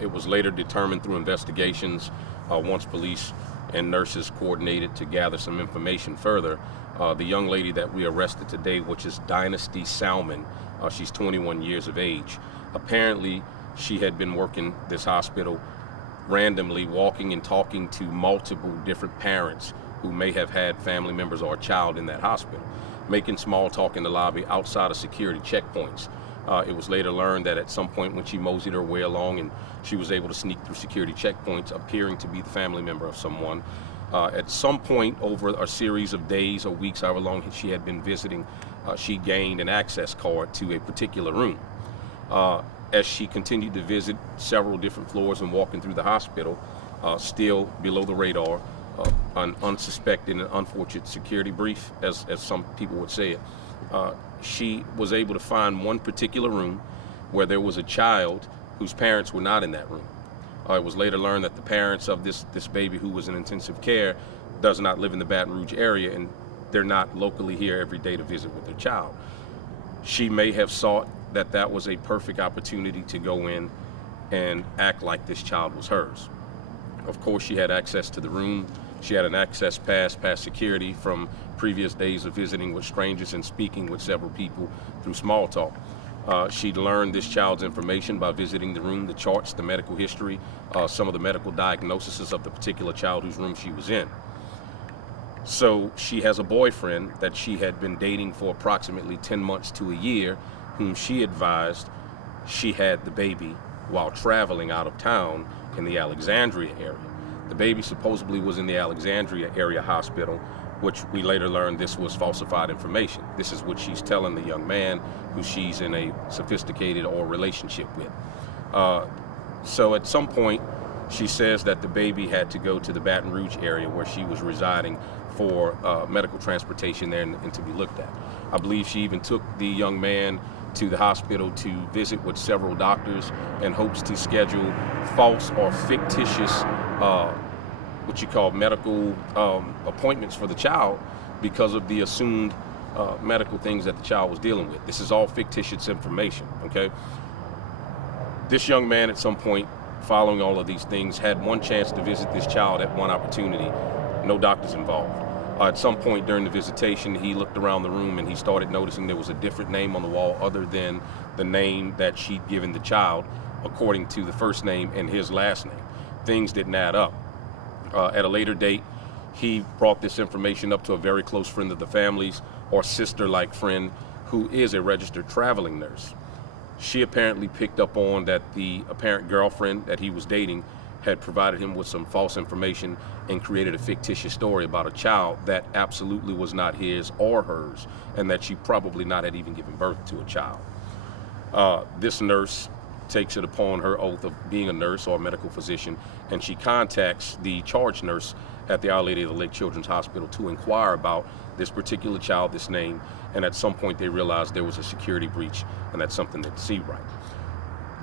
It was later determined through investigations, once police and nurses coordinated to gather some information further, the young lady that we arrested today, which is Dynasty Salmon, she's 21 years of age. Apparently, she had been working this hospital randomly, walking and talking to multiple different parents who may have had family members or a child in that hospital, making small talk in the lobby outside of security checkpoints. It was later learned that at some point when she moseyed her way along and she was able to sneak through security checkpoints, appearing to be the family member of someone, at some point over a series of days or weeks, however long she had been visiting, she gained an access card to a particular room. As she continued to visit several different floors and walking through the hospital, still below the radar, an unsuspected and unfortunate security brief, as some people would say it, she was able to find one particular room where there was a child whose parents were not in that room. It was later learned that the parents of this baby, who was in intensive care, does not live in the Baton Rouge area, and they're not locally here every day to visit with their child. She may have sought that was a perfect opportunity to go in and act like this child was hers. Of course, she had access to the room. She had an access pass past security from previous days of visiting with strangers and speaking with several people through small talk. She'd learned this child's information by visiting the room, the charts, the medical history, some of the medical diagnoses of the particular child whose room she was in. So she has a boyfriend that she had been dating for approximately 10 months to a year, whom she advised she had the baby while traveling out of town in the Alexandria area. The baby supposedly was in the Alexandria area hospital, which we later learned this was falsified information. This is what she's telling the young man who she's in a sophisticated or relationship with. So at some point, she says that the baby had to go to the Baton Rouge area where she was residing for medical transportation there and to be looked at. I believe she even took the young man to the hospital to visit with several doctors in hopes to schedule false or fictitious what you call medical appointments for the child because of the assumed medical things that the child was dealing with. This is all fictitious information, okay? This young man at some point, following all of these things, had one chance to visit this child at one opportunity, no doctors involved. At some point during the visitation, he looked around the room and he started noticing there was a different name on the wall other than the name that she'd given the child, according to the first name and his last name. Things didn't add up. At a later date, he brought this information up to a very close friend of the family's, or sister-like friend, who is a registered traveling nurse. She apparently picked up on that the apparent girlfriend that he was dating had provided him with some false information and created a fictitious story about a child that absolutely was not his or hers, and that she probably not had even given birth to a child. This nurse takes it upon her oath of being a nurse or a medical physician, and she contacts the charge nurse at the Our Lady of the Lake Children's Hospital to inquire about this particular child, this name, and at some point they realized there was a security breach, and that's something that see right.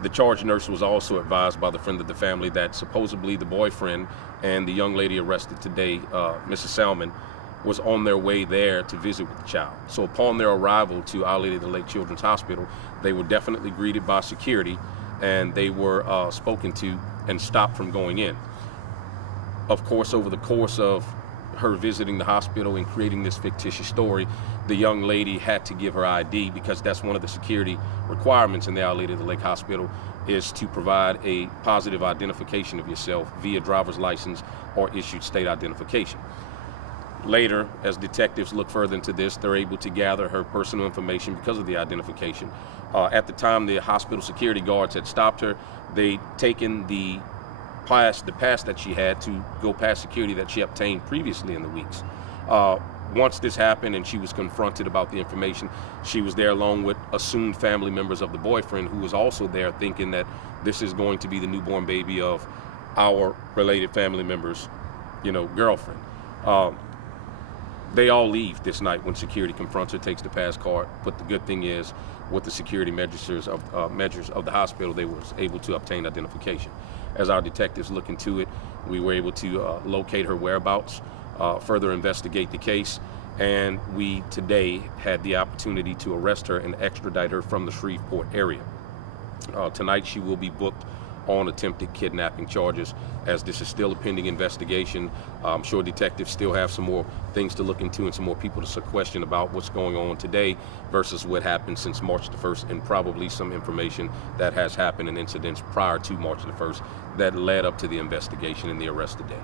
The charge nurse was also advised by the friend of the family that supposedly the boyfriend and the young lady arrested today, Mrs. Salmon, was on their way there to visit with the child. So upon their arrival to Our Lady of the Lake Children's Hospital, they were definitely greeted by security, and they were spoken to and stopped from going in. Of course, over the course of her visiting the hospital and creating this fictitious story, the young lady had to give her ID, because that's one of the security requirements in the Our Lady of the Lake Hospital, is to provide a positive identification of yourself via driver's license or issued state identification. Later, as detectives look further into this, they're able to gather her personal information because of the identification. At the time the hospital security guards had stopped her, they'd taken the pass that she had to go past security that she obtained previously in the weeks. Once this happened and she was confronted about the information, she was there along with assumed family members of the boyfriend, who was also there, thinking that this is going to be the newborn baby of our related family members, girlfriend. They all leave this night when security confronts her, takes the pass card. But the good thing is, with the security measures of the hospital, they were able to obtain identification. As our detectives look into it, we were able to locate her whereabouts, further investigate the case, and we today had the opportunity to arrest her and extradite her from the Shreveport area. Tonight she will be booked on attempted kidnapping charges. As this is still a pending investigation, I'm sure detectives still have some more things to look into and some more people to question about what's going on today versus what happened since March the 1st, and probably some information that has happened in incidents prior to March the 1st that led up to the investigation and the arrest today.